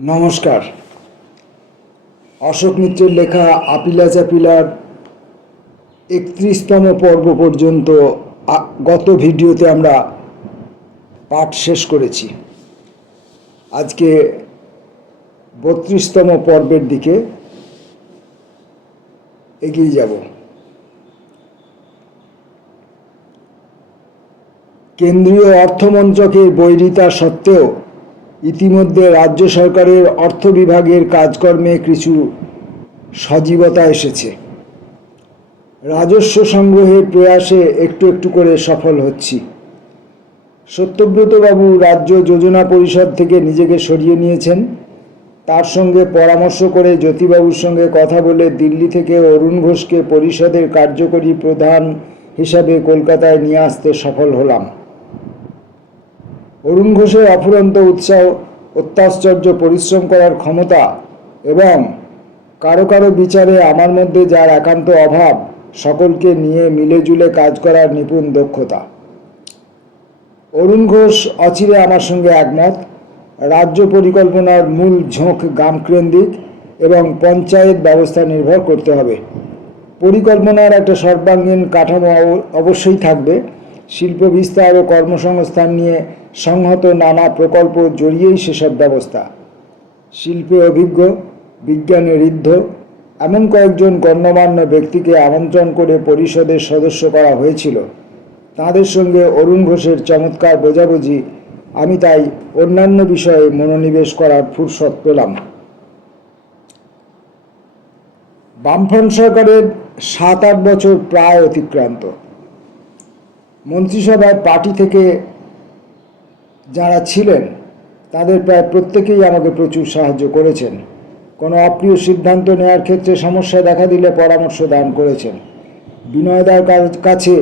নমস্কার। অশোক মিত্রের লেখা আপিলা চাপিলার 31তম পর্ব পর্যন্ত গত ভিডিওতে আমরা পাঠ শেষ করেছি। আজকে 32তম পর্বের দিকে এগিয়ে যাব। কেন্দ্রীয় অর্থমন্ত্রকের বৈরিতা সত্ত্বেও ইতিমধ্যে রাজ্য সরকারের অর্থ বিভাগের কাজকর্মে কিছু সজীবতা এসেছে। রাজস্ব সংগ্রহের প্রয়াসে একটু একটু করে সফল হচ্ছি। সত্যব্রতবাবু রাজ্য যোজনা পরিষদ থেকে নিজেকে সরিয়ে নিয়েছেন। তার সঙ্গে পরামর্শ করে জ্যোতিবাবুর সঙ্গে কথা বলে দিল্লি থেকে অরুণ ঘোষকে পরিষদের কার্যকরী প্রধান হিসাবে কলকাতায় নিয়ে আসতে সফল হলাম। অরুণ ঘোষের অফুরন্ত উৎসাহ, অত্যাশ্চর্য পরিশ্রম করার ক্ষমতা এবং কারো কারো বিচারে আমার মধ্যে যার একান্ত অভাব, সকলকে নিয়ে মিলেজুলে কাজ করার নিপুণ দক্ষতা। অরুণ ঘোষ অচিরে আমার সঙ্গে একমত। রাজ্য পরিকল্পনার মূল ঝোঁক গ্রামকেন্দ্রিক এবং পঞ্চায়েত ব্যবস্থা নির্ভর করতে হবে। পরিকল্পনার একটা সর্বাঙ্গীন কাঠামো অবশ্যই থাকবে। শিল্প বিস্তার ও কর্মসংস্থান নিয়ে সংহত নানা প্রকল্প জড়িয়েই সেসব ব্যবস্থা। শিল্পে অভিজ্ঞ, বিজ্ঞানে ঋদ্ধ এমন কয়েকজন গণ্যমান্য ব্যক্তিকে আমন্ত্রণ করে পরিষদের সদস্য করা হয়েছিল। তাঁদের সঙ্গে অরুণ ঘোষের চমৎকার বোঝাবুঝি, আমি তাই অন্যান্য বিষয়ে মনোনিবেশ করার ফুরসত পেলাম। বামফ্রন্ট সরকারের 7-8 বছর প্রায় অতিক্রান্ত। মন্ত্রিসভায় পার্টি থেকে যারা ছিলেন তাদের প্রায় প্রত্যেকেই আমাকে প্রচুর সাহায্য করেছেন। কোনো অপ্রিয় সিদ্ধান্ত নেওয়ার ক্ষেত্রে সমস্যা দেখা দিলে পরামর্শ দান করেছেন। বিনয়দার কাছে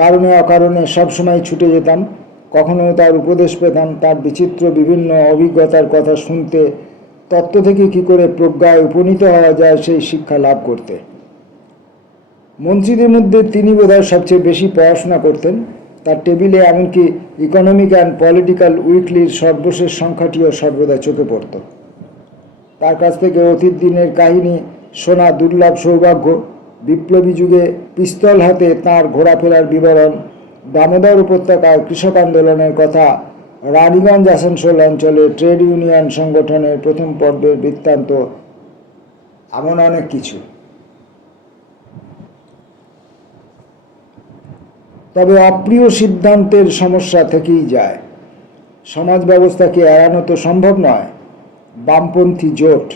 কারণে অকারণে সবসময় ছুটে যেতাম। কখনো তার উপদেশ পেতাম। তার বিচিত্র বিভিন্ন অভিজ্ঞতার কথা শুনতে, তত্ত্ব থেকে কী করে প্রজ্ঞায় উপনীত হওয়া যায় সেই শিক্ষা লাভ করতে। মন্ত্রীদের মধ্যে তিনি বোধহয় সবচেয়ে বেশি পড়াশোনা করতেন। তার টেবিলে এমনকি ইকোনমিক অ্যান্ড পলিটিক্যাল উইকলির সর্বশেষ সংখ্যাটিও সর্বদা চোখে পড়ত। তার কাছ থেকে অতীত দিনের কাহিনী শোনা দুর্লভ সৌভাগ্য। বিপ্লবী যুগে পিস্তল হাতে তাঁর ঘোরাফেরার বিবরণ, দামোদর উপত্যকায় কৃষক আন্দোলনের কথা, রানীগঞ্জ আসানসোল অঞ্চলে ট্রেড ইউনিয়ন সংগঠনের প্রথম পর্বের বৃত্তান্ত, এমন অনেক কিছু। তবে অপ্রিয় সিদ্ধান্তের সমস্যা থেকেই যায়। সমাজ ব্যবস্থাকে এড়ানো তো সম্ভব নয়। বামপন্থী জোট,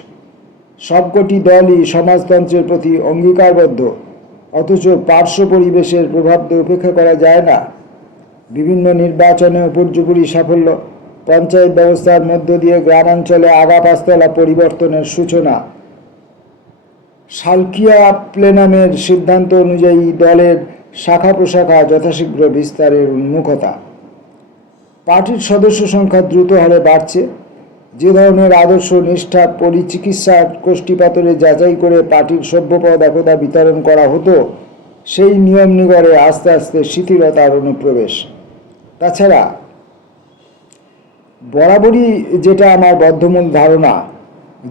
সবকটি দলই সমাজতন্ত্রের প্রতি অঙ্গীকারবদ্ধ, অথচ পার্শ্ব পরিবেশের প্রভাব তো উপেক্ষা করা যায় না। বিভিন্ন নির্বাচনে উপর্যুপরি সাফল্য, পঞ্চায়েত ব্যবস্থার মধ্য দিয়ে গ্রামাঞ্চলে আগা পাঁচতলা পরিবর্তনের সূচনা, সালকিয়া প্লেনামের সিদ্ধান্ত অনুযায়ী দলের শাখা প্রশাখা যথাশীঘ্র বিস্তারের উন্মুখতা। পার্টির সদস্য সংখ্যা দ্রুত হারে বাড়ছে। যে ধরনের আদর্শ, নিষ্ঠা, পরিচিকিৎসার কোষ্ঠীপাতরে যাচাই করে পার্টির সভ্যপদ একদা বিতরণ করা হতো, সেই নিয়ম নিগড়ে আস্তে আস্তে শিথিলতার অনুপ্রবেশ। তাছাড়া বরাবরই যেটা আমার বদ্ধমূল ধারণা,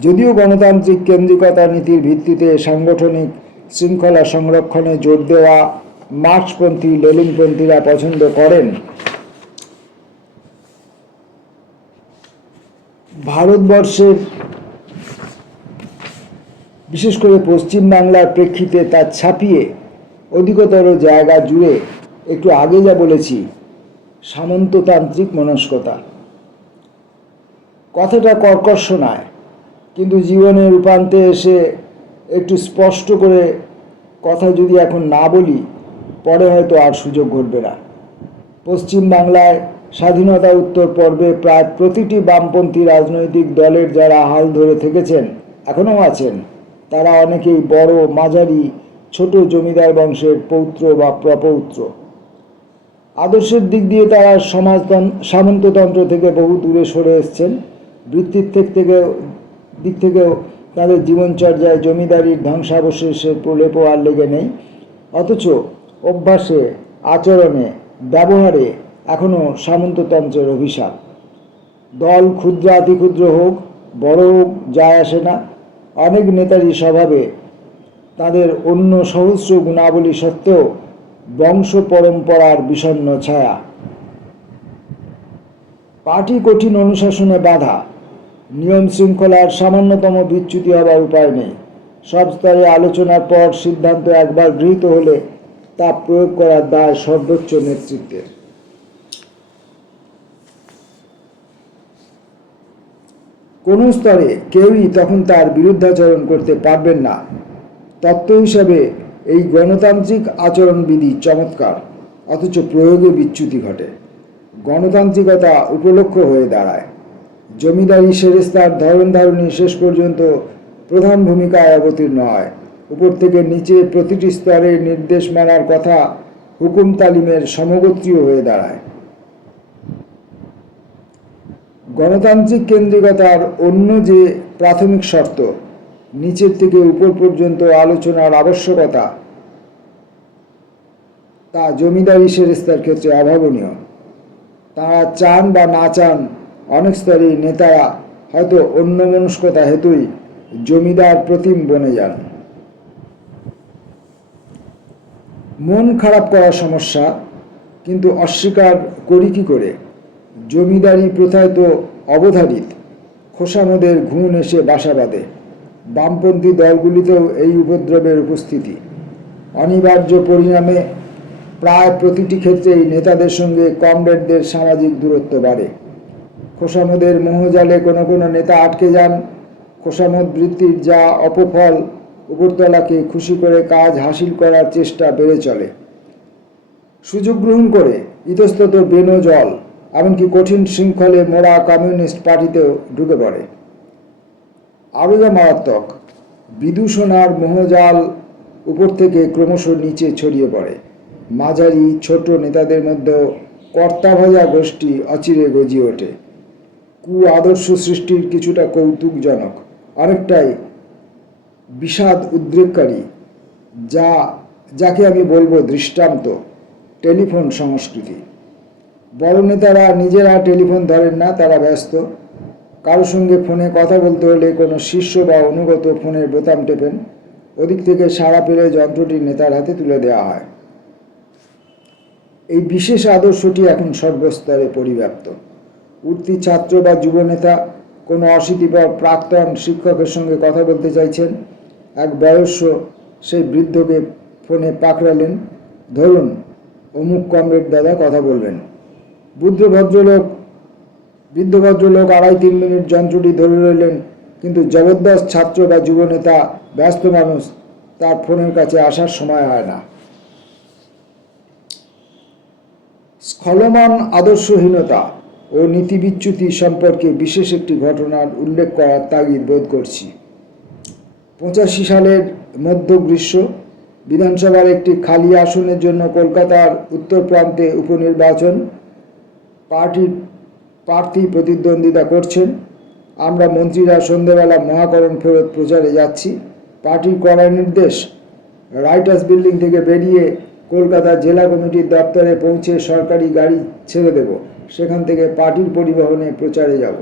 যদিও গণতান্ত্রিক কেন্দ্রিকতা নীতির ভিত্তিতে সাংগঠনিক শৃঙ্খলা সংরক্ষণে জোর দেওয়া মার্ক্সপন্থী লেনিনপন্থীরা পছন্দ করেন, ভারতবর্ষের বিশেষ করে পশ্চিম বাংলার প্রেক্ষিতে তা ছাপিয়ে অধিকতর জায়গা জুড়ে একটু আগে যা বলেছি, সামন্ততান্ত্রিক মনস্কতা। কথাটা কর্কশ নয়, কিন্তু জীবনের রূপান্তে এসে একটু স্পষ্ট করে কথা যদি এখন না বলি, পরে হয়তো আর সুযোগ ঘটবে না। পশ্চিম বাংলায় স্বাধীনতা উত্তর পর্বে প্রায় প্রতিটি বামপন্থী রাজনৈতিক দলের যারা হাল ধরে থেকেছেন, এখনও আছেন, তারা অনেকেই বড়, মাঝারি, ছোট জমিদার বংশের পৌত্র বা প্রপৌত্র। আদর্শের দিক দিয়ে তারা সামন্ততন্ত্র থেকে বহু দূরে সরে এসছেন। বৃত্তির দিক থেকেও তাদের জীবনচর্যায় জমিদারির ধ্বংসাবশেষের প্রলেপও আর লেগে নেই। অথচ অভ্যাসে, আচরণে, ব্যবহারে এখনও সামন্ততন্ত্রের অভিশাপ। দল ক্ষুদ্রাতিক্ষুদ্র হোক, বড় যায় আসে না। অনেক নেতারই স্বভাবে তাদের অন্য সহস্র গুণাবলী সত্ত্বেও বংশ পরম্পরার বিষণ্ণ ছায়া। পার্টি কঠিন অনুশাসনে বাধা, নিয়ম শৃঙ্খলার সামান্যতম বিচ্যুতি হবার উপায় নেই। সব স্তরে আলোচনার পর সিদ্ধান্ত একবার গৃহীত হলে তা প্রয়োগ করার দায় সর্বোচ্চ নেতৃত্বের। কোনো স্তরে কেউই তখন তার বিরুদ্ধাচরণ করতে পারবেন না। তত্ত্ব হিসাবে এই গণতান্ত্রিক আচরণবিধি চমৎকার, অথচ প্রয়োগে বিচ্যুতি ঘটে। গণতান্ত্রিকতা উপলক্ষ হয়ে দাঁড়ায়। জমিদারি সেরেস্তার ধরন ধারণী শেষ পর্যন্ত প্রধান ভূমিকায় অবতীর্ণ হয়। উপর থেকে নিচে প্রতিটি স্তরে নির্দেশ মানার কথা হুকুম তালিমের সমগোত্রীয় হয়ে দাঁড়ায়। গণতান্ত্রিক কেন্দ্রিকতার অন্য যে প্রাথমিক শর্ত, নিচের থেকে উপর পর্যন্ত আলোচনার আবশ্যকতা, তা জমিদারি সেরেস্তার ক্ষেত্রে অভাবনীয়। তারা চান বা না চান, অনেক স্তরে নেতারা হয়তো অন্যমনস্কতা হেতুই জমিদার প্রতিম বনে যান। মন খারাপ করা সমস্যা, কিন্তু অস্বীকার করি কি করে? জমিদারি প্রথায় তো অবধারিত খোসামদের ঘুণ এসে বাসা বাঁধে। বামপন্থী দলগুলিতেও এই উপদ্রবের উপস্থিতি। অনিবার্য পরিণামে প্রায় প্রতিটি ক্ষেত্রেই নেতাদের সঙ্গে কমরেডদের সামাজিক দূরত্ব বাড়ে। খোসামদের মোহজালে কোনো কোনো নেতা আটকে যান। খোসামদ বৃত্তির যা অপফল, উপরতলাকে খুশি করে কাজ হাসিল করার চেষ্টা বেড়ে চলে। সুযোগ গ্রহণ করে ইতস্তত বেনো জল, এমনকি কঠিন শৃঙ্খলে মোড়া কমিউনিস্ট পার্টিতেও ঢুকে পড়ে। আরও যা মারাত্মক, বিদূষণার মোহজাল উপর থেকে ক্রমশ নিচে ছড়িয়ে পড়ে। মাঝারি ছোট নেতাদের মধ্যেও কর্তাভজা গোষ্ঠী অচিরে গজিয়ে ওঠে। আদর্শ সৃষ্টির কিছুটা কৌতুকজনক, অনেকটাই বিষাদ উদ্রেককারী, যাকে আমি বলবো দৃষ্টান্ত টেলিফোন সংস্কৃতি। বড় নেতারা নিজেরা টেলিফোন ধরেন না, তারা ব্যস্ত। কারো সঙ্গে ফোনে কথা বলতে হলে কোনো শিষ্য বা অনুগত ফোনের বোতাম টেপেন, ওদিক থেকে সাড়া পেলে যন্ত্রটি নেতার হাতে তুলে দেওয়া হয়। এই বিশেষ আদর্শটি এখন সর্বস্তরে পরিব্যাপ্ত। উঠতি ছাত্র বা যুবনেতা কোনো অশীতিপর প্রাক্তন শিক্ষকের সঙ্গে কথা বলতে চাইছেন, এক বয়স্ক সেই বৃদ্ধকে ফোনে পাকড়ালেন, ধরুন অমুক কমরেড দাদা কথা বলবেন। বৃদ্ধ ভদ্রলোক 2.5-3 মিনিট যন্ত্রটি ধরে রইলেন, কিন্তু জবরদস্ত ছাত্র বা যুবনেতা ব্যস্ত মানুষ, তার ফোনের কাছে আসার সময় হয় না। স্খলমান আদর্শহীনতা ও নীতিবিচ্যুতি সম্পর্কে বিশেষ একটি ঘটনার উল্লেখ করার তাগিদ বোধ করছি। 85 সালের মধ্য গ্রীষ্ম, বিধানসভার একটি খালি আসনের জন্য কলকাতার উত্তর প্রান্তে উপনির্বাচন। পার্টির প্রার্থী প্রতিদ্বন্দ্বিতা করছেন। আমরা মন্ত্রীরা সন্ধ্যেবেলা মহাকরণ ফেরত প্রচারে যাচ্ছি। পার্টির কড়া নির্দেশ, রাইটার্স বিল্ডিং থেকে বেরিয়ে কলকাতা জেলা কমিটির দপ্তরে পৌঁছে সরকারি গাড়ি ছেড়ে দেব, সেখান থেকে পার্টির পরিবহনে প্রচারে যাব।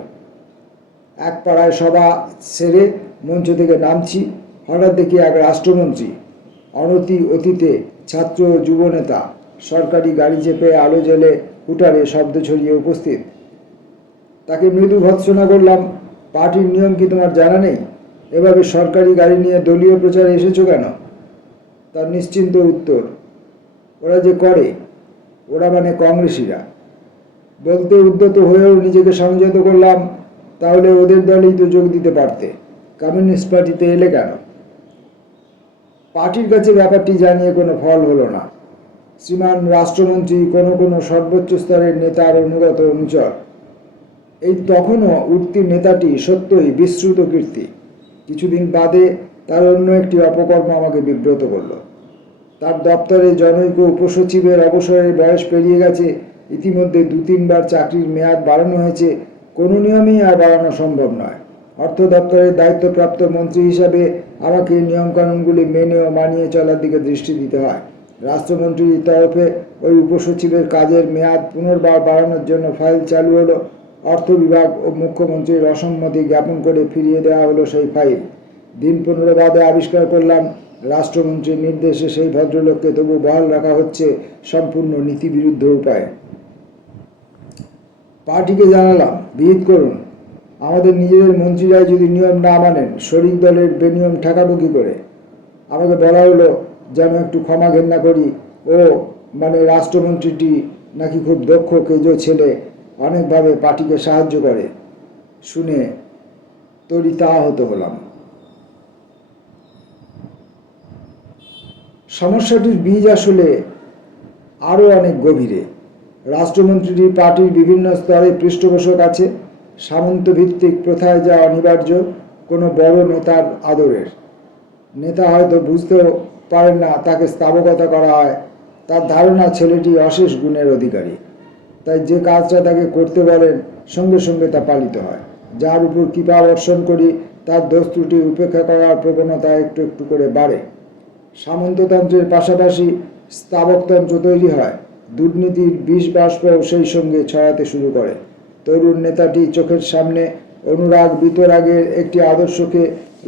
এক পাড়ায় সভা সেরে মঞ্চ থেকে নামছি, হঠাৎ দেখি এক রাষ্ট্রমন্ত্রী অনতি অতীতে ছাত্র যুবনেতা সরকারি গাড়ি চেপে আলো জেলে হুটারে শব্দ ছড়িয়ে উপস্থিত। তাকে মৃদু ভৎসনা করলাম, পার্টির নিয়ম কি তোমার জানা নেই? এভাবে সরকারি গাড়ি নিয়ে দলীয় প্রচারে এসেছো কেন? তার নিশ্চিন্ত উত্তর, ওরা যে করে, ওরা মানে কংগ্রেসিরা। বলতে উদ্যত হয়েও নিজেকে সংযত করলাম, তাহলে ওদের দলেই তো যোগ দিতে পারতে, কমিউনিস্ট পার্টিতে এলে কেন? পার্টির কাছে ব্যাপারটি জানিয়ে কোনো ফল হলো না। শ্রীমান রাষ্ট্রমন্ত্রী কোনো সর্বোচ্চ স্তরের নেতার অনুগত অনুচর। এই তখনও উঠতি নেতাটি সত্যই বিশ্রুত কীর্তি। কিছুদিন বাদে তার অন্য একটি অপকর্ম আমাকে বিব্রত করল। তার দপ্তরে জনৈক উপসচিবের অবসরের বয়স পেরিয়ে গেছে। ইতিমধ্যে 2-3 বার চাকরির মেয়াদ বাড়ানো হয়েছে। কোনো নিয়মেই আর বাড়ানো সম্ভব নয়। অর্থ দপ্তরের দায়িত্বপ্রাপ্ত মন্ত্রী হিসাবে আমাকে নিয়মকানুনগুলি মেনে ও মানিয়ে চলার দিকে দৃষ্টি দিতে হয়। রাষ্ট্রমন্ত্রীর তরফে ওই উপসচিবের কাজের মেয়াদ পুনর্বার বাড়ানোর জন্য ফাইল চালু হলো। অর্থ বিভাগ ও মুখ্যমন্ত্রীর অসম্মতি জ্ঞাপন করে ফিরিয়ে দেওয়া হলো সেই ফাইল। দিন 15 বাদে আবিষ্কার করলাম রাষ্ট্রমন্ত্রীর নির্দেশে সেই ভদ্রলোককে তবু বহাল রাখা হচ্ছে সম্পূর্ণ নীতিবিরুদ্ধ উপায়ে। পার্টিকে জানালাম, বিহিত করুন, আমাদের নিজেদের মন্ত্রীরাই যদি নিয়ম না মানেন শরিক দলের বেনিয়ম ঠেকাবো কী করে? আমাকে বলা হলো যেন একটু ক্ষমা ঘেন্না করি, ও মানে রাষ্ট্রমন্ত্রীটি নাকি খুব দক্ষ কেজো ছেলে, অনেকভাবে পার্টিকে সাহায্য করে। শুনে তরিতাহত হলাম। সমস্যাটির বীজ আসলে আরও অনেক গভীরে। রাষ্ট্রমন্ত্রীটি পার্টির বিভিন্ন স্তরে পৃষ্ঠপোষক আছে। সামন্ত ভিত্তিক প্রথায় যা অনিবার্য কোনো বড় নেতার আদরের। নেতা হয়তো বুঝতেও পারেন না তাকে স্থাবকতা করা হয়। তার ধারণা ছেলেটি অশেষ গুণের অধিকারী, তাই যে কাজটা তাকে করতে বলেন সঙ্গে সঙ্গে তা পালিত হয়। যার উপর কৃপা বর্ষণ করি তার দোষ ত্রুটি উপেক্ষা করার প্রবণতা একটু একটু করে বাড়ে। সামন্ততন্ত্রের পাশাপাশি স্থাবকতন্ত্র তৈরি হয়। দুর্নীতির বিষ বাষ্পও সেই সঙ্গে ছড়াতে শুরু করে। তরুণ নেতাটি চোখের সামনে অনুরাগ বিতরাগের একটি আদর্শকে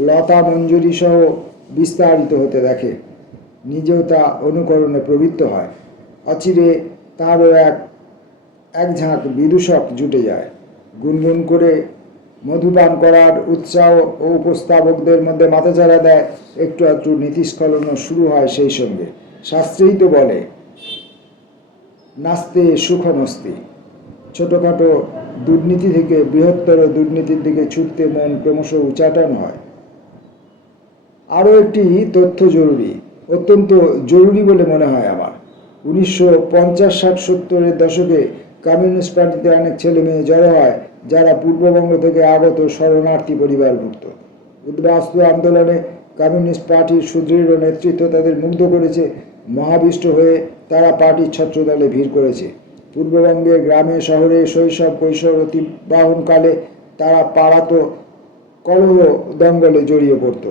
লতা মঞ্জুরি সহ বিস্তারিত হতে দেখে, নিজেও তা অনুকরণে প্রবৃত্ত হয়। অচিরে তারও এক ঝাঁক বিদূষক জুটে যায়। গুনগুন করে মধুপান করার উৎসাহ ও উপস্থাপকদের মধ্যে মাথাচাড়া দেয়। একটু একটু নীতিস্খলনও শুরু হয় সেই সঙ্গে। শাস্ত্রেই তো বলে, নাস্তে সুখমস্তি। ছোটোখাটো দুর্নীতি থেকে বৃহত্তর দুর্নীতির দিকে ছুটতে মন ক্রমশ উচাটন হয়। আরও একটি তথ্য জরুরি, অত্যন্ত জরুরি বলে মনে হয় আমার। 1950-60-70-এর দশকে কমিউনিস্ট পার্টিতে অনেক ছেলে মেয়ে জড়ো হয় যারা পূর্ববঙ্গ থেকে আগত শরণার্থী পরিবারভুক্ত। উদ্বাস্তু আন্দোলনে কমিউনিস্ট পার্টির সুদৃঢ় নেতৃত্ব তাদের মুগ্ধ করেছে। মহাবিষ্ট হয়ে তারা পার্টির ছত্রদলে ভিড় করেছে। পূর্ববঙ্গের গ্রামে শহরে শৈশব কৈশোর অতিবাহনকালে তারা পাড়াত কলহ দঙ্গলে জড়িয়ে পড়ত।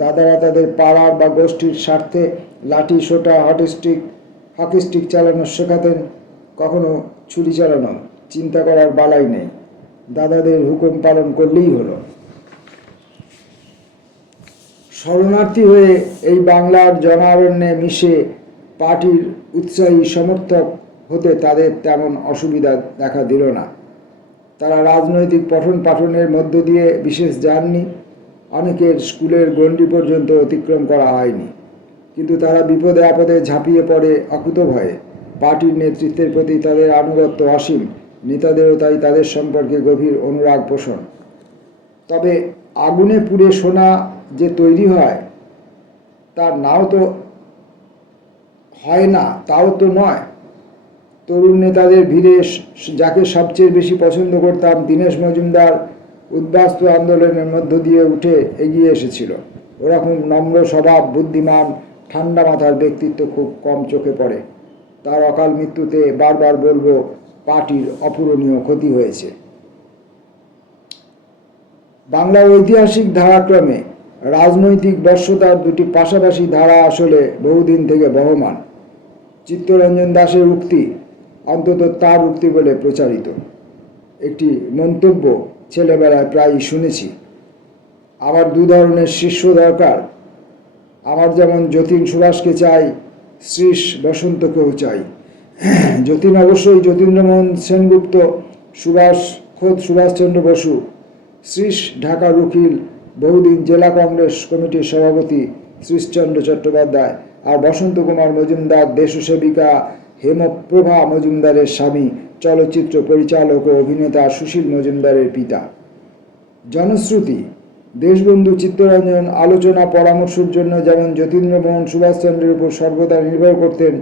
দাদারা তাদের পাড়ার বা গোষ্ঠীর স্বার্থে লাঠি সোটা হকি স্টিক চালানো শেখাতেন, কখনো ছুরি চালানো। চিন্তা করার বালাই নেই, দাদাদের হুকুম পালন করলেই হলো। শরণার্থী হয়ে এই বাংলার জনারণ্যে মিশে পার্টির উৎসাহী সমর্থক হতে তাদের তেমন অসুবিধা দেখা দিল না। তারা রাজনৈতিক পঠন পাঠনের মধ্য দিয়ে বিশেষ যাননি। অনেকের স্কুলের গণ্ডি পর্যন্ত অতিক্রম করা হয়নি, কিন্তু তারা বিপদে আপদে ঝাঁপিয়ে পড়ে অকুতভয়ে। পার্টির নেতৃত্বের প্রতি তাদের আনুগত্য অসীম, নেতাদেরও তাই তাদের সম্পর্কে গভীর অনুরাগ পোষণ। তবে আগুনে পুড়ে সোনা যে তৈরি হয় তার নাও তো হয় না, তাও তো নয়। তরুণ নেতাদের ভিড়ে যাকে সবচেয়ে বেশি পছন্দ করতাম, দীনেশ মজুমদার, উদ্বাস্তু আন্দোলনের মধ্য দিয়ে উঠে এগিয়ে এসেছিল। ওরকম নম্র স্বভাব, বুদ্ধিমান, ঠান্ডা মাথার ব্যক্তিত্ব খুব কম চোখে পড়ে। তার অকাল মৃত্যুতে বারবার বলবো পার্টির অপূরণীয় ক্ষতি হয়েছে। বাংলার ঐতিহাসিক ধারাক্রমে রাজনৈতিক বর্ষতার দুটি পাশাপাশি ধারা আসলে বহুদিন থেকে বহমান। চিত্তরঞ্জন দাসের উক্তি অন্তত তার উক্তি বলে প্রচারিত। একটি মন্তব্য ছেলেবেলায় প্রায়ই শুনেছি, আমার দু ধরনের শিষ্য দরকার। আমার যেমন যতীন সুভাষকে চাই, শ্রীশ বসন্তকেও চাই। যতীন অবশ্যই যতীন্দ্রমোহন সেনগুপ্ত, সুভাষ খোদ সুভাষচন্দ্র বসু, শ্রীশ ঢাকার উকিল, বহুদিন জেলা কংগ্রেস কমিটির সভাপতি শ্রীশচন্দ্র চট্টোপাধ্যায়, আর বসন্ত কুমার মজুমদার দেশসেবিকা হেমপ্রভা মজুমদারের স্বামী, চলচ্চিত্র পরিচালক ও অভিনেতা সুশীল মজুমদারের পিতা। জনশ্রুতি, দেশবন্ধু চিত্তরঞ্জন আলোচনা পরামর্শের জন্য যেমন যতীন্দ্রমোহন সুভাষচন্দ্রের উপর সর্বদা নির্ভর করতেন,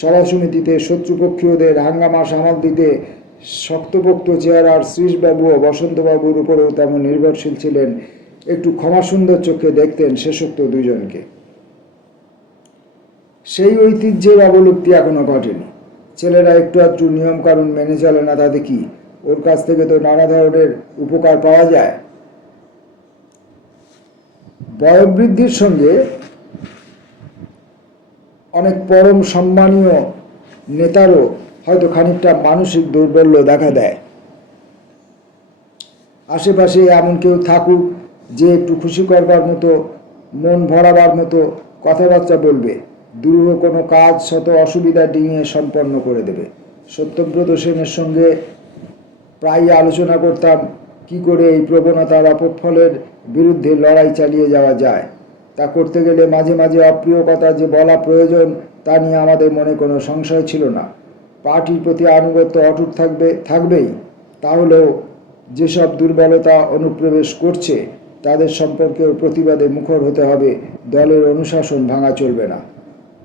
সভা সমিতিতে শত্রুপক্ষীয়দের হাঙ্গামা সামাল দিতে শক্তপোক্ত চেহারার শ্রীশবাবু ও বসন্তবাবুর উপরেও তেমন নির্ভরশীল ছিলেন। একটু ক্ষমাসুন্দর চোখে দেখতেন শেষোক্ত দুজনকে। সেই ঐতিহ্যের অবলুপ্তি এখনো ঘটেনি। ছেলেরা একটু আধটু নিয়মকানুন মেনে চলে না, তাতে কি? ওর কাছ থেকে তো নানা ধরনের উপকার পাওয়া যায়। বয়োবৃদ্ধির সঙ্গে অনেক পরম সম্মানীয় নেতারও হয়তো খানিকটা মানসিক দৌর্বল্য দেখা দেয়। আশেপাশে এমন কেউ থাকুক যে একটু খুশি করবার মতো, মন ভরাবার মতো কথাবার্তা বলবে, দুরূহ কোনো কাজ শত অসুবিধা ডিঙিয়ে সম্পন্ন করে দেবে। সত্যব্রত সেনের সঙ্গে প্রায়ই আলোচনা করতাম কি করে এই প্রবণতার অপফলের বিরুদ্ধে লড়াই চালিয়ে যাওয়া যায়। তা করতে গেলে মাঝে মাঝে অপ্রিয় কথা যে বলা প্রয়োজন তা নিয়ে আমাদের মনে কোনো সংশয় ছিল না। পার্টির প্রতি আনুগত্য অটুট থাকবেই। তাহলেও যেসব দুর্বলতা অনুপ্রবেশ করছে তাদের সম্পর্কেও প্রতিবাদে মুখর হতে হবে। দলের অনুশাসন ভাঙা চলবে না।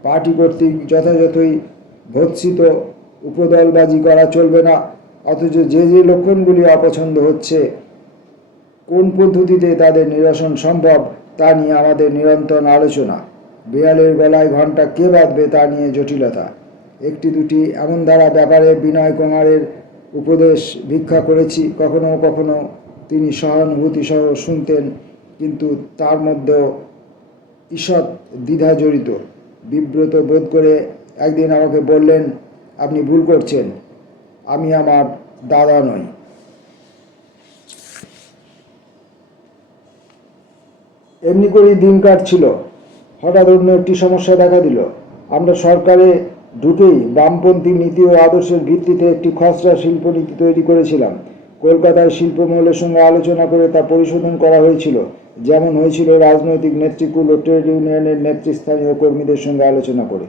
পার্টি কর্তৃক যথাযথই ভৎসিত উপদলবাজি করা চলবে না। অথচ যে যে লক্ষণগুলি অপছন্দ হচ্ছে, কোন পদ্ধতিতে তাদের নিরসন সম্ভব তা নিয়ে আমাদের নিরন্তর আলোচনা। বিড়ালের গলায় ঘণ্টা কে বাঁধবে তা নিয়ে জটিলতা। একটি দুটি এমন দ্বারা ব্যাপারে বিনয় কুমারের উপদেশ ভিক্ষা করেছি। কখনো কখনো তিনি সহানুভূতি সহ শুনতেন, কিন্তু তার মধ্যেও ঈষৎ দ্বিধা জড়িত। বিব্রত বোধ করে একদিন আমাকে বললেন, আপনি ভুল করছেন, আমি আমার দাদা নই। এমনি করেই দিন কাটছিল। হঠাৎ অন্য একটি সমস্যা দেখা দিল। আমরা সরকারে ঢুকেই বামপন্থী নীতি ও আদর্শের ভিত্তিতে একটি খসড়া শিল্পনীতি তৈরি করেছিলাম। কলকাতার শিল্পমহলের সঙ্গে আলোচনা করে তা পরিশোধন করা হয়েছিল, যেমন হয়েছিল রাজনৈতিক নেতৃকুল ও ট্রেড ইউনিয়নের নেতৃস্থানীয় কর্মীদের সঙ্গে আলোচনা করে।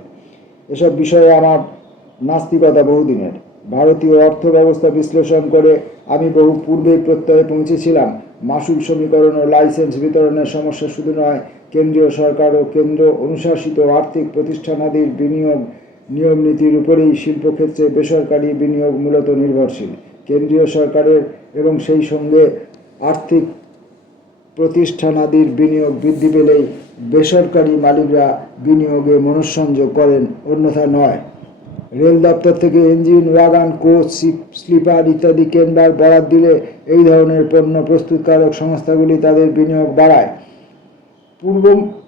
এসব বিষয়ে আমার নাস্তিকতা বহুদিনের। ভারতীয় অর্থ ব্যবস্থা বিশ্লেষণ করে আমি বহু পূর্বেই প্রত্যয়ে পৌঁছেছিলাম, মাসুল সমীকরণ ও লাইসেন্স বিতরণের সমস্যা শুধু নয়, কেন্দ্রীয় সরকার ও কেন্দ্র অনুশাসিত আর্থিক প্রতিষ্ঠানাদির বিনিয়োগ নিয়ম নীতির উপরেই শিল্পক্ষেত্রে বেসরকারি বিনিয়োগ মূলত নির্ভরশীল। কেন্দ্রীয় সরকারের এবং সেই সঙ্গে আর্থিক প্রতিষ্ঠানাদির বিনিয়োগ বৃদ্ধি পেলেই বেসরকারি মালিকরা বিনিয়োগে মনঃসংযোগ করেন, অন্যথা নয়। রেল দপ্তর থেকে ইঞ্জিন, ওয়াগান, কোচ, স্লিপার ইত্যাদি কেনবার বরাদ দিলে এই ধরনের পণ্য প্রস্তুতকারক সংস্থাগুলি তাদের বিনিয়োগ বাড়ায়।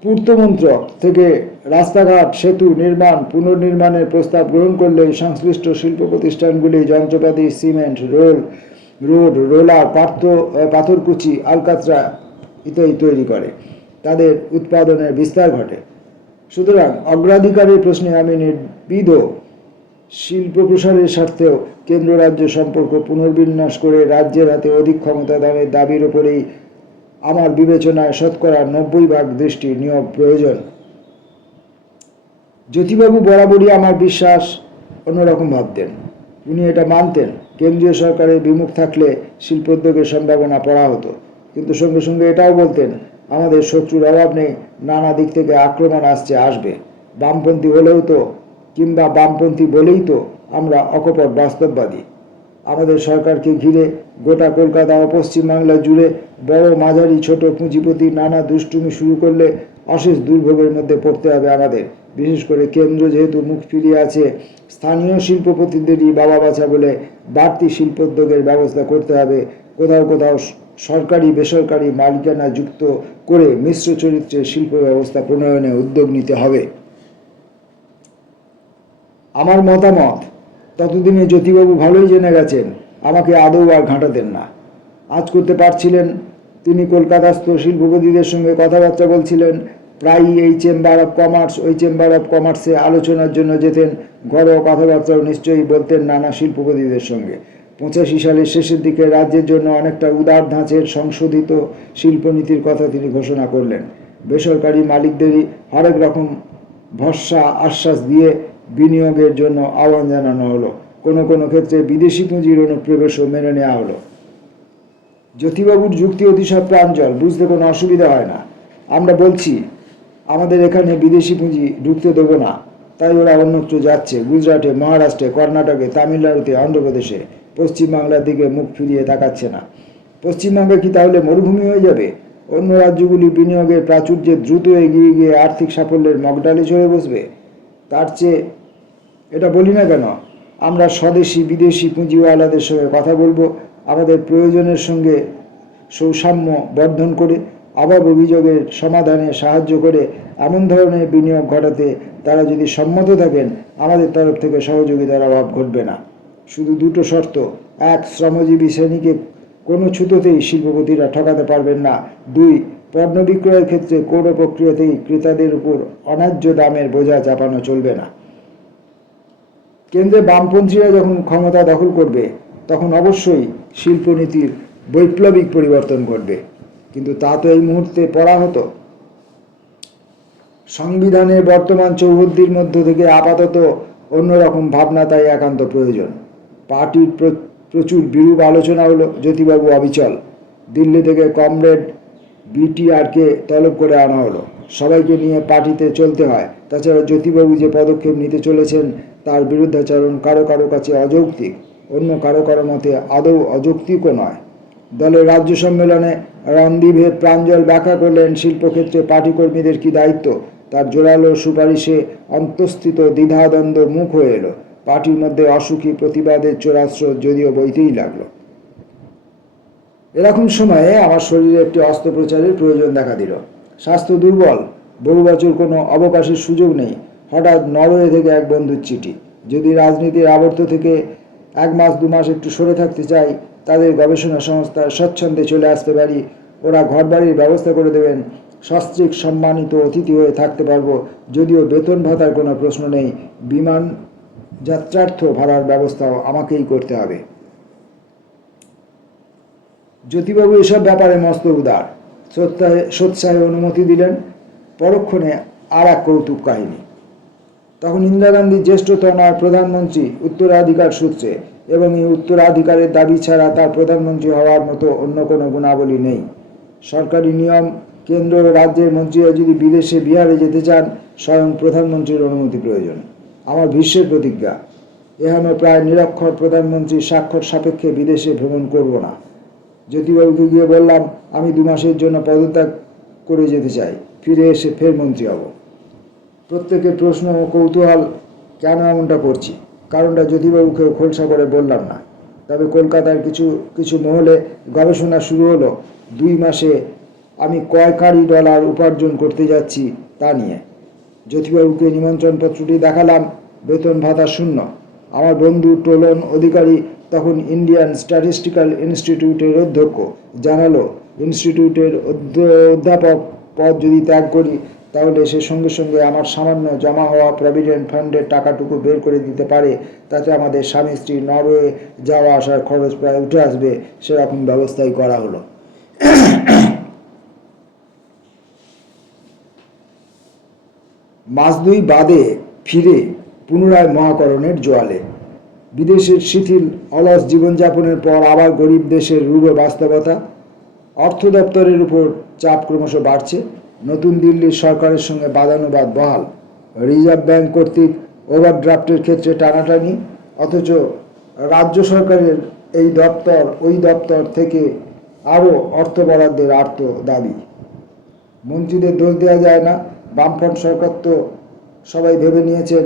পূর্তমন্ত্রক থেকে রাস্তাঘাট, সেতু নির্মাণ, পুনর্নির্মাণের প্রস্তাব গ্রহণ করলে সংশ্লিষ্ট শিল্প প্রতিষ্ঠানগুলি যন্ত্রপাতি, সিমেন্ট, রোড, রোলার, পাথরকুচি, আলকাতরা ইত্যাদি তৈরি করে। তাদের উৎপাদনের বিস্তার ঘটে। সুতরাং অগ্রাধিকারের প্রশ্নে আমি নির্বিধ। শিল্প প্রসারের স্বার্থেও কেন্দ্র রাজ্য সম্পর্ক পুনর্বিন্যাস করে রাজ্যের হাতে অধিক ক্ষমতা দানের দাবির ওপরেই আমার বিবেচনায় শতকরা 90% দৃষ্টি নিয়োগ প্রয়োজন। জ্যোতিবাবু বরাবরই আমার বিশ্বাস অন্যরকম ভাবতেন। উনি এটা মানতেন, কেন্দ্রীয় সরকারের বিমুখ থাকলে শিল্পোদ্যোগের সম্ভাবনা পড়া হতো। কিন্তু সঙ্গে সঙ্গে এটাও বলতেন, আমাদের শত্রুর অভাব নেই, নানা দিক থেকে আক্রমণ আসবে। বামপন্থী হলেও তো, কিংবা বামপন্থী বলেই তো আমরা অকপট বাস্তববাদী। আমাদের সরকারকে ঘিরে গোটা কলকাতা ও পশ্চিমবাংলা জুড়ে বড় মাঝারি ছোট পুঁজিপতি নানা দুষ্টুমি শুরু করলে অশেষ দুর্ভোগের মধ্যে পড়তে হবে আমাদের। বিশেষ করে কেন্দ্র যেহেতু মুখ ফিরিয়ে আছে, স্থানীয় শিল্পপতিদেরই বাবা বাছা বলে বাড়তি শিল্পোদ্যোগের ব্যবস্থা করতে হবে। কোথাও কোথাও সরকারি বেসরকারি মালিকানা যুক্ত করে মিশ্র চরিত্রের শিল্প ব্যবস্থা প্রণয়নে উদ্যোগ নিতে হবে। আমার মতামত ততদিনে জ্যোতিবাবু ভালোই জেনে গেছেন, আমাকে আদৌ আর ঘাঁটাতেন না। আজ করতে পারছিলেন। তিনি কলকাতাস্থ শিল্পপতিদের সঙ্গে কথাবার্তা বলছিলেন, প্রায়ই এই চেম্বার অফ কমার্স ওই চেম্বার অফ কমার্সে আলোচনার জন্য যেতেন। ঘরোয়া কথাবার্তাও নিশ্চয়ই বলতেন নানা শিল্পপতিদের সঙ্গে। 85 সালের শেষের দিকে রাজ্যের জন্য অনেকটা উদার ধাঁচের সংশোধিত শিল্পনীতির কথা তিনি ঘোষণা করলেন। বেসরকারি মালিকদেরই হরেক রকম ভরসা আশ্বাস দিয়ে বিনিয়োগের জন্য আহ্বান জানানো হলো। কোনো কোনো ক্ষেত্রে বিদেশি পুঁজির অনুপ্রবেশও মেনে নেওয়া হলো। জ্যোতিবাবুর যুক্তি অতিশয় প্রাঞ্জল, বুঝতে কোনো অসুবিধা হয় না। আমরা বলছি আমাদের এখানে বিদেশি পুঁজি ঢুকতে দেবো না, তাই ওরা অন্যত্র যাচ্ছে, গুজরাটে, মহারাষ্ট্রে, কর্ণাটকে, তামিলনাড়ুতে, অন্ধ্রপ্রদেশে। পশ্চিমবাংলার দিকে মুখ ফিরিয়ে তাকাচ্ছে না। পশ্চিমবঙ্গে কি তাহলে মরুভূমি হয়ে যাবে? অন্য রাজ্যগুলি বিনিয়োগের প্রাচুর্যে দ্রুত এগিয়ে গিয়ে আর্থিক সাফল্যের মগডালে চড়ে বসবে? তার চেয়ে এটা বলি না কেন, আমরা স্বদেশি বিদেশি পুঁজিওয়ালাদের সঙ্গে কথা বলবো, আমাদের প্রয়োজনের সঙ্গে সৌসাম্য বর্ধন করে অভাব অভিযোগের সমাধানে সাহায্য করে এমন ধরনের বিনিয়োগ ঘটাতে তারা যদি সম্মত থাকেন, আমাদের তরফ থেকে সহযোগিতার অভাব ঘটবে না। শুধু দুটো শর্ত: এক, শ্রমজীবী শ্রেণীকে কোনো ছুতোতেই শিল্পপতিরা ঠকাতে পারবেন না। 2. পণ্য বিক্রয়ের ক্ষেত্রে কোনো প্রক্রিয়াতেই ক্রেতাদের উপর অন্যায্য দামের বোঝা চাপানো চলবে না। কেন্দ্রে বামপন্থীরা যখন ক্ষমতা দখল করবে তখন অবশ্যই শিল্পনীতির বৈপ্লবিক পরিবর্তন ঘটবে, কিন্তু তা তো এই মুহূর্তে পড়া হতো। সংবিধানের বর্তমান চৌহদ্দির মধ্য থেকে আপাতত অন্যরকম ভাবনা তাই একান্ত প্রয়োজন। পার্টির প্রচুর বিরূপ আলোচনা হলো, জ্যোতিবাবু অবিচল। দিল্লি থেকে কমরেড বিটিআরকে তলব করে আনা হলো। সবাইকে নিয়ে পার্টিতে চলতে হয়। তাছাড়া জ্যোতিবাবু যে পদক্ষেপ নিতে চলেছেন তার বিরুদ্ধাচরণ কারো কারো কাছে অযৌক্তিক, অন্য কারো কারো মতে আদৌ অযৌক্তিকও নয়। দলের রাজ্য সম্মেলনে রণদীপে প্রাঞ্জল ব্যাখ্যা করলেন শিল্পক্ষেত্রে পার্টি কর্মীদের কী দায়িত্ব। তার জোরালো সুপারিশে অন্তঃস্থিত দ্বিধাদ্বন্দ্ব মুখ হয়ে এলো। পার্টির মধ্যে অসুখী প্রতিবাদের চোরাস্রোত যদিও বইতেই লাগলো। এরকম সময়ে আমার শরীরে একটি অস্ত্রোপচারের প্রয়োজন দেখা দিল। স্বাস্থ্য দুর্বল, বহু বছর কোনো অবকাশের সুযোগ নেই। হঠাৎ নরওয়ে থেকে এক বন্ধুর চিঠি। যদি রাজনীতির আবর্ত থেকে 1 মাস 2 মাস একটু সরে থাকতে চাই, তাদের গবেষণা সংস্থার স্বচ্ছন্দে চলে আসতে পারি। ওরা ঘরবাড়ির ব্যবস্থা করে দেবেন। সস্ত্রীক সম্মানিত অতিথি হয়ে থাকতে পারবো। যদিও বেতন ভাতার কোনো প্রশ্ন নেই, বিমান যাত্রার্থ ভাড়ার ব্যবস্থাও আমাকেই করতে হবে। জ্যোতিবাবু এসব ব্যাপারে মস্ত উদার, সোৎসাহে অনুমতি দিলেন। পরক্ষণে আর এক কৌতুক কাহিনী। তখন ইন্দিরা গান্ধীর জ্যেষ্ঠতনয় প্রধানমন্ত্রী উত্তরাধিকার সূত্রে, এবং এই উত্তরাধিকারের দাবি ছাড়া তার প্রধানমন্ত্রী হওয়ার মতো অন্য কোনো গুণাবলী নেই। সরকারি নিয়ম, কেন্দ্র ও রাজ্যের মন্ত্রীরা যদি বিদেশে বিহারে যেতে চান, স্বয়ং প্রধানমন্ত্রীর অনুমতি প্রয়োজন। আমার ভীষ্মের প্রতিজ্ঞা, এখানে প্রায় নিরক্ষর প্রধানমন্ত্রীর স্বাক্ষর সাপেক্ষে বিদেশে ভ্রমণ করব না। জ্যোতিবাবুকে গিয়ে বললাম, আমি 2 মাসের জন্য পদত্যাগ করে যেতে চাই, ফিরে এসে ফের মন্ত্রী হব। প্রত্যেকের প্রশ্ন ও কৌতূহল, কেন এমনটা করছি। কারণটা জ্যোতিবাবুকে খোলসা করে বললাম না। তবে কলকাতার কিছু কিছু মহলে গবেষণা শুরু হলো 2 মাসে আমি কয় কোটি ডলার উপার্জন করতে যাচ্ছি তা নিয়ে। জ্যোতিবাবুকে নিমন্ত্রণপত্রটি দেখালাম। বেতন ভাতা শূন্য। আমার বন্ধু টোলন অধিকারী, তখন ইন্ডিয়ান স্ট্যাটিস্টিক্যাল ইনস্টিটিউটের অধ্যক্ষ, জানালো ইনস্টিটিউটের অধ্যাপক পদ যদি ত্যাগ করি তাহলে সে সঙ্গে সঙ্গে আমার সামান্য জমা হওয়া প্রভিডেন্ট ফান্ডের টাকাটুকু বের করে দিতে পারে। তাতে আমাদের স্বামী স্ত্রী নরওয়ে যাওয়া আসার খরচ প্রায় উঠে আসবে। সেরকম ব্যবস্থাই করা হলো। মাস 2 বাদে ফিরে পুনরায় মহাকরণের জোয়ালে। বিদেশের শিথিল অলস জীবনযাপনের পর আবার গরিব দেশের রূঢ় বাস্তবতা। অর্থ দপ্তরের উপর চাপ ক্রমশ বাড়ছে। নতুন দিল্লির সরকারের সঙ্গে বাদানুবাদ বহাল। রিজার্ভ ব্যাংক কর্তৃক ওভারড্রাফটের ক্ষেত্রে টানাটানি, অথচ রাজ্য সরকারের এই দপ্তর ওই দপ্তর থেকে আরও অর্থ বরাদ্দের আর্ত দাবি। মন্ত্রীদের দোষ দেওয়া যায় না। বামফ্রন্ট সরকার তো সবাই ভেবে নিয়েছেন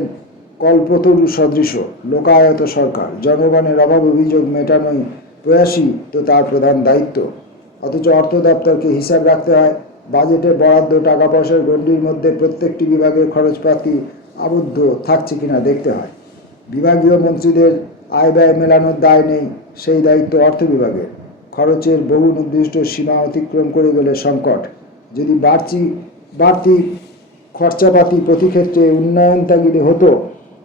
কল্পতরু সদৃশ লোকায়ত সরকার। জনগণের অভাব অভিযোগ মেটানোই প্রয়াসী তো তার প্রধান দায়িত্ব। অথচ অর্থ দপ্তরকে হিসাব রাখতে হয়। বাজেটে বরাদ্দ টাকা পয়সার গণ্ডির মধ্যে প্রত্যেকটি বিভাগের খরচপাতি আবদ্ধ থাকছে কিনা দেখতে হয়। বিভাগীয় মন্ত্রীদের আয় ব্যয় মেলানোর দায় নেই, সেই দায়িত্ব অর্থ বিভাগের। খরচের বহু নির্দিষ্ট সীমা অতিক্রম করে গেলে সংকট। যদি বাড়তি খরচাপাতি প্রতি ক্ষেত্রে উন্নয়ন তাগিদে হতো,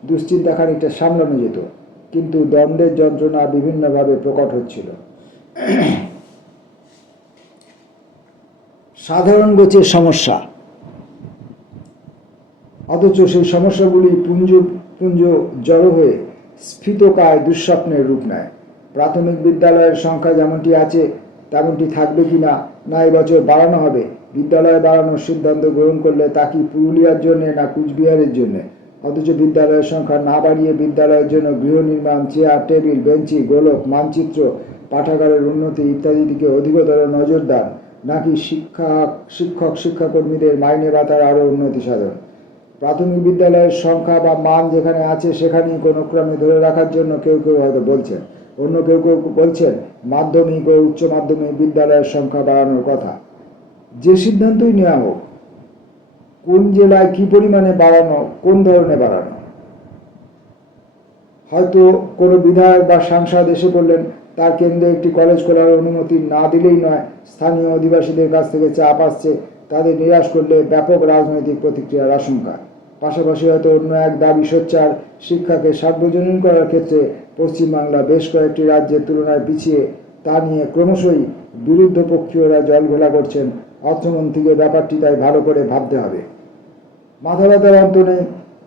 দুশ্চিন্তা খানিকটা সামলানো যেত। কিন্তু দ্বন্দ্বের যন্ত্রণা বিভিন্নভাবে প্রকট হচ্ছিল। সাধারণ গোছের সমস্যা, অথচ সেই সমস্যাগুলি পুঞ্জ পুঞ্জ জড়ো হয়ে স্ফীতকায় দুঃস্বপ্নের রূপ নেয়। প্রাথমিক বিদ্যালয়ের সংখ্যা যেমনটি আছে তেমনটি থাকবে কি না এবছর বাড়ানো হবে। বিদ্যালয় বাড়ানোর সিদ্ধান্ত গ্রহণ করলে তা কি পুরুলিয়ার জন্যে না কুচবিহারের জন্যে? অথচ বিদ্যালয়ের সংখ্যা না বাড়িয়ে বিদ্যালয়ের জন্য গৃহ নির্মাণ, চেয়ার টেবিল বেঞ্চি, গোলক, মানচিত্র, পাঠাগারের উন্নতি ইত্যাদি দিকে অধিকতর নজরদার, নাকি শিক্ষক শিক্ষাকর্মীদের মাইনে ভাতার আরও উন্নতি সাধন? প্রাথমিক বিদ্যালয়ের সংখ্যা বা মান যেখানে আছে সেখানেই কোনো ক্রমে ধরে রাখার জন্য কেউ কেউ হয়তো বলছেন। অন্য কেউ কেউ বলছেন মাধ্যমিক ও উচ্চ মাধ্যমিক বিদ্যালয়ের সংখ্যা বাড়ানোর কথা। যে সিদ্ধান্তই নেওয়া হোক, কোন জেলায় কি পরিমাণে বাড়ানো, কোন ধরনে বাড়ানো, হয়তো কোনো বিধায়ক বা সাংসদ এসে বললেন তার কেন্দ্রে একটি কলেজ খোলার অনুমতি না দিলেই নয়, স্থানীয় অধিবাসীদের কাছ থেকে চাপ আসছে তাদের নিরাশ করলে ব্যাপক রাজনৈতিক প্রতিক্রিয়ার আশঙ্কা। পাশাপাশি হয়তো অন্য এক দাবি সোচ্চার শিক্ষাকে সার্বজনীন করার ক্ষেত্রে পশ্চিমবাংলা বেশ কয়েকটি রাজ্যের তুলনায় পিছিয়ে, তা নিয়ে ক্রমশই বিরুদ্ধ পক্ষীয়রা জলঘোলা করছেন। অর্থমন্ত্রীকে ব্যাপারটি তাই ভালো করে ভাবতে হবে। মাথা ব্যথার অন্ত নেই।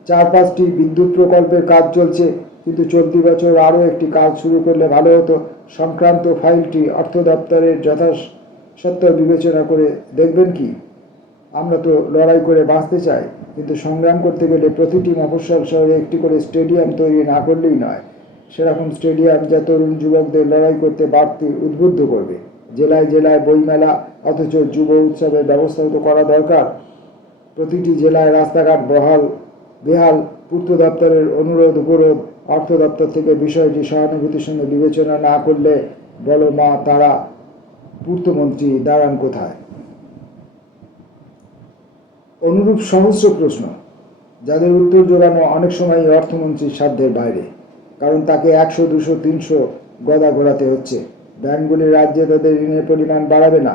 4-5টি বিদ্যুৎ প্রকল্পের কাজ চলছে, কিন্তু চলতি বছর আরও একটি কাজ শুরু করলে ভালো হতো। সংক্রান্ত ফাইলটি অর্থ দপ্তরের যথাসত্ত্বর বিবেচনা করে দেখবেন কি? আমরা তো লড়াই করে বাঁচতে চাই, কিন্তু সংগ্রাম করতে গেলে প্রতিটি মফস্বল শহরে একটি করে স্টেডিয়াম তৈরি না করলেই নয়। সেরকম স্টেডিয়াম যা তরুণ যুবকদের লড়াই করতে বাড়তি উদ্বুদ্ধ করবে। জেলায় জেলায় বইমেলা, অথচ যুব উৎসবের ব্যবস্থাও তো করা দরকার। প্রতিটি জেলায় রাস্তাঘাট বেহাল, পূর্ত দপ্তরের অনুরোধ উপরোধ। অর্থ দপ্তর থেকে বিষয়টি সহানুভূতির সঙ্গে বিবেচনা না করলে বলো মা তারা, পূর্তমন্ত্রী দাঁড়ান কোথায়? অনুরূপ সহস্র প্রশ্ন, যাদের উত্তর জোগানো অনেক সময়ই অর্থমন্ত্রীর সাধ্যের বাইরে, কারণ তাকে 100, 200, 300 গদা ঘোরাতে হচ্ছে। ব্যাংকগুলি রাজ্যে তাদের ঋণের পরিমাণ বাড়াবে না,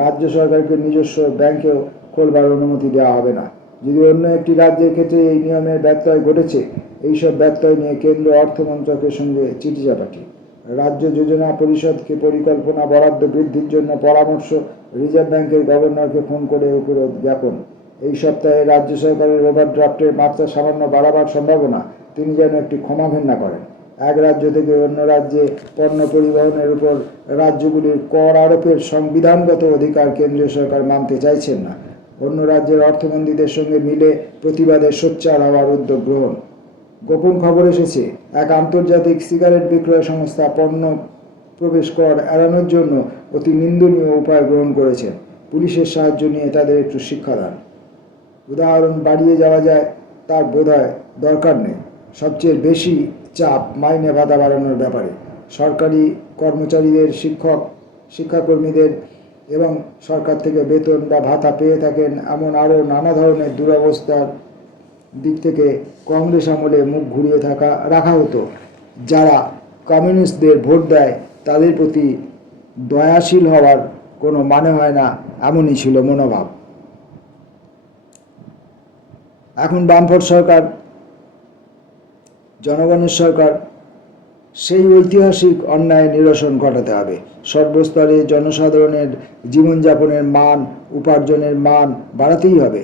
রাজ্য সরকারকে নিজস্ব ব্যাংকেও খোলবার অনুমতি দেওয়া হবে না। যদি অন্য একটি রাজ্যের ক্ষেত্রে এই নিয়মের ব্যত্যয় ঘটেছে, এইসব ব্যত্যয় নিয়ে কেন্দ্র অর্থমন্ত্রকের সঙ্গে চিঠি চাপাটি, রাজ্য যোজনা পরিষদকে পরিকল্পনা বরাদ্দ বৃদ্ধির জন্য পরামর্শ, রিজার্ভ ব্যাংকের গভর্নরকে ফোন করে উপরোধ জ্ঞাপন। এই সপ্তাহে রাজ্য সরকারের ওভারড্রাফটের মাত্রা সামান্য বাড়াবার সম্ভাবনা, তিনি যেন একটি ক্ষমা ঘেন্না করেন। এক রাজ্য থেকে অন্য রাজ্যে পণ্য পরিবহনের উপর রাজ্যগুলির কর আরোপের সংবিধানগত অধিকার কেন্দ্রীয় সরকার মানতে চাইছেন না। অন্য রাজ্যের অর্থমন্ত্রীদের সঙ্গে মিলে প্রতিবাদে সোচ্চার হওয়ার উদ্যোগ গ্রহণ। গোপন খবর এসেছে, এক আন্তর্জাতিক সিগারেট বিক্রয় সংস্থা পণ্য প্রবেশ কর এড়ানোর জন্য অতি নিন্দনীয় উপায় গ্রহণ করেছেন। পুলিশের সাহায্য নিয়ে তাদের একটু শিক্ষাদান। উদাহরণ বাড়িয়ে যাওয়া যায় তার বোধহয় দরকার নেই। সবচেয়ে বেশি চাপ মাইনে ভাতা বাড়ানোর ব্যাপারে। সরকারি কর্মচারীদের, শিক্ষাকর্মীদের এবং সরকার থেকে বেতন বা ভাতা পেয়ে থাকেন এমন আরও নানা ধরনের দুরবস্থার দিক থেকে কংগ্রেস আমলে মুখ ঘুরিয়ে রাখা হতো। যারা কমিউনিস্টদের ভোট দেয় তাদের প্রতি দয়াশীল হওয়ার কোনো মানে হয় না, এমনই ছিল মনোভাব। এখন বামফ্রন্ট সরকার, জনগণের সরকার, সেই ঐতিহাসিক অন্যায় নিরসন ঘটাতে হবে। সর্বস্তরে জনসাধারণের জীবনযাপনের মান, উপার্জনের মান বাড়াতেই হবে।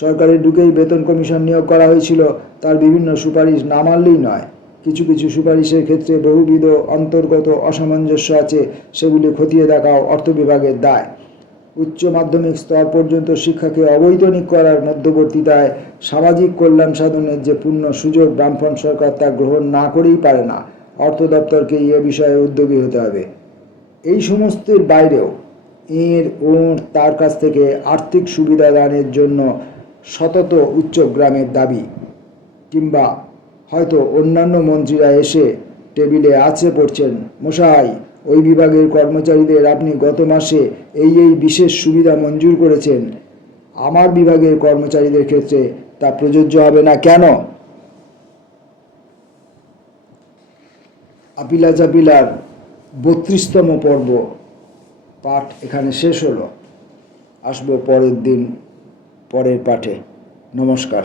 সরকারে ঢুকেই বেতন কমিশন নিয়োগ করা হয়েছিল, তার বিভিন্ন সুপারিশ না মানলেই নয়। কিছু কিছু সুপারিশের ক্ষেত্রে বহুবিধ অন্তর্গত অসামঞ্জস্য আছে, সেগুলি খতিয়ে দেখাও অর্থ বিভাগের দায়। উচ্চ মাধ্যমিক স্তর পর্যন্ত শিক্ষাকে অবৈতনিক করার মধ্যবর্তীতায় সামাজিক কল্যাণ সাধনের যে পূর্ণ সুযোগ বামফ্রন্ট সরকার তা গ্রহণ না করেই পারে না। অর্থ দপ্তরকে এ বিষয়ে উদ্যোগী হতে হবে। এই সমস্তের বাইরেও তার কাছ থেকে আর্থিক সুবিধা দানের জন্য সতত উচ্চগ্রামের দাবি, কিংবা হয়তো অন্যান্য মন্ত্রীরা এসে টেবিলে আছড়ে পড়ছেন, মশাই ওই বিভাগের কর্মচারীদের আপনি গত মাসে এই বিশেষ সুবিধা মঞ্জুর করেছেন, আমার বিভাগের কর্মচারীদের ক্ষেত্রে তা প্রযোজ্য হবে না কেন? আপিলা চাপিলার 32তম পর্ব পাঠ এখানে শেষ হলো। আসবো পরের দিন পরের পাঠে। নমস্কার।